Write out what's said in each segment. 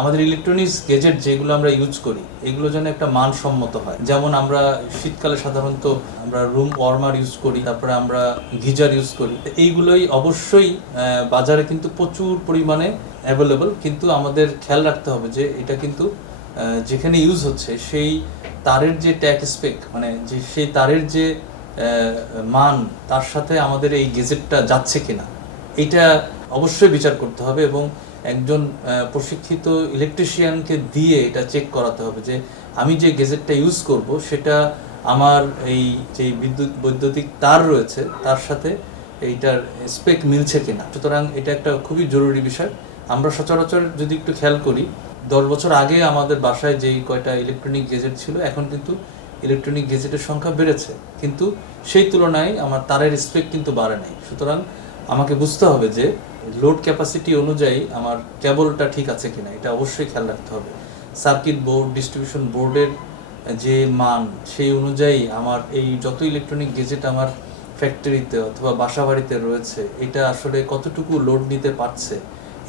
আমাদের electronics gazette যেগুলো আমরা ইউজ করি, এগুলো যেন একটা মানসম্মত হয়। যেমন আমরা শীতকালে সাধারণত আমরা রুম ওয়ার্মার ইউজ করি, তারপরে আমরা গিজার ইউজ করি। এইগুলোই অবশ্যই বাজারে কিন্তু প্রচুর পরিমাণে অ্যাভেলেবল কিন্তু আমাদের খেয়াল রাখতে হবে যে এটা কিন্তু যেখানে ইউজ হচ্ছে, সেই তারের যে ট্যাক স্পেক মানে যে সেই তারের যে মান, তার সাথে আমাদের এই গেজেটটা যাচ্ছে কিনা। এটা অবশ্যই বিচার করতে হবে এবং একজন প্রশিক্ষিত ইলেকট্রিশিয়ানকে দিয়ে এটা চেক করাতে হবে যে আমি যে গেজেটটা ইউজ করব, সেটা আমার এই যে বিদ্যুৎ, বৈদ্যুতিক তার রয়েছে, তার সাথে এইটার স্পেক মিলছে কিনা। সুতরাং এটা একটা খুবই জরুরি বিষয়। আমরা সচরাচর যদি একটু খেয়াল করি, দশ বছর আগে আমাদের বাসায় যেই কয়টা ইলেকট্রনিক গেজেট ছিল, এখন কিন্তু ইলেকট্রনিক গেজেটের সংখ্যা বেড়েছে। কিন্তু সেই তুলনায় আমার তারের স্পেক কিন্তু বাড়ে নাই। সুতরাং আমাকে বুঝতে হবে যে লোড ক্যাপাসিটি অনুযায়ী আমার কেবলটা ঠিক আছে কিনা, এটা অবশ্যই খেয়াল রাখতে হবে। সার্কিট বোর্ড ডিস্ট্রিবিউশন বোর্ডের যে মান, সেই অনুযায়ী আমার এই যত ইলেকট্রনিক গেজেট আমার ফ্যাক্টরিতে অথবা বাসা বাড়িতে রয়েছে, এটা আসলে কতটুকু লোড নিতে পারছে,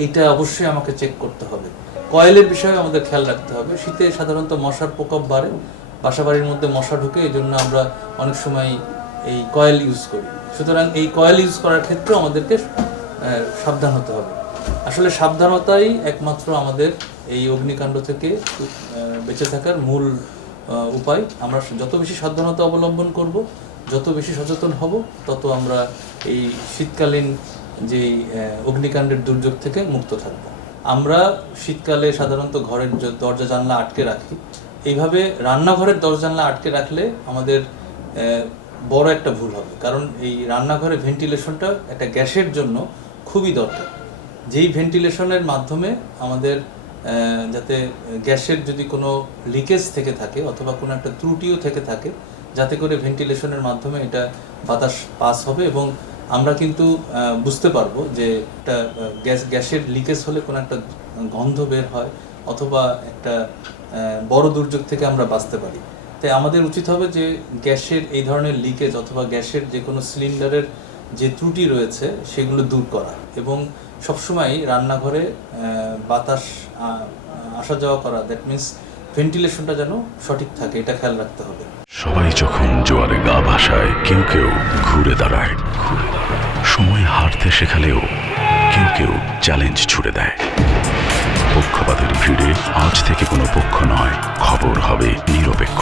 এটা অবশ্যই আমাকে চেক করতে হবে। কয়েলের বিষয়ে আমাদের খেয়াল রাখতে হবে। শীতে সাধারণত মশার প্রকোপ বাড়ে বাসা বাড়ির মধ্যে মশা ঢুকে এই জন্য আমরা অনেক সময় এই কয়েল ইউজ করি। সুতরাং এই কয়েল ইউজ করার ক্ষেত্রে আমাদেরকে সাবধান হতে হবে। আসলে সাবধানতাই একমাত্র আমাদের এই অগ্নিকাণ্ড থেকে বেঁচে থাকার মূল উপায়। আমরা যত বেশি সাবধানতা অবলম্বন করব, যত বেশি সচেতন হব, তত আমরা এই শীতকালীন যে অগ্নিকাণ্ডের দুর্যোগ থেকে মুক্ত থাকব। আমরা শীতকালে সাধারণত ঘরের দরজা জানলা আটকে রাখি। এইভাবে রান্নাঘরের দরজা জানলা আটকে রাখলে আমাদের বড় একটা ভুল হবে। কারণ এই রান্নাঘরে ভেন্টিলেশনটা একটা গ্যাসের জন্য খুবই দরকার। যেই ভেন্টিলেশনের মাধ্যমে আমাদের যাতে গ্যাসের যদি কোনো লিকেজ থেকে থাকে অথবা কোনো একটা ত্রুটিও থেকে থাকে, যাতে করে ভেন্টিলেশনের মাধ্যমে এটা বাতাস পাস হবে এবং আমরা কিন্তু বুঝতে পারব যে একটা গ্যাস, গ্যাসের লিকেজ হলে কোনো একটা গন্ধ বের হয় অথবা একটা বড় দুর্যোগ থেকে আমরা বাঁচতে পারি। তাই আমাদের উচিত হবে যে গ্যাসের এই ধরনের লিকেজ অথবা গ্যাসের যে কোনো সিলিন্ডারের যে ত্রুটি রয়েছে, সেগুলো দূর করা এবং সবসময় রান্নাঘরে বাতাস আসা যাওয়া করা দ্যাট মিন্স ভেন্টিলেশনটা যেন সঠিক থাকে, এটা খেয়াল রাখতে হবে। সবাই যখন জোয়ারে গা ভাসায়, কেউ কেউ ঘুরে দাঁড়ায়। সময় হারতে শেখালেও কেউ কেউ চ্যালেঞ্জ ছুড়ে দেয়। পক্ষপাতের ভিড়ে আজ থেকে কোনো পক্ষ নয়, খবর হবে নিরপেক্ষ।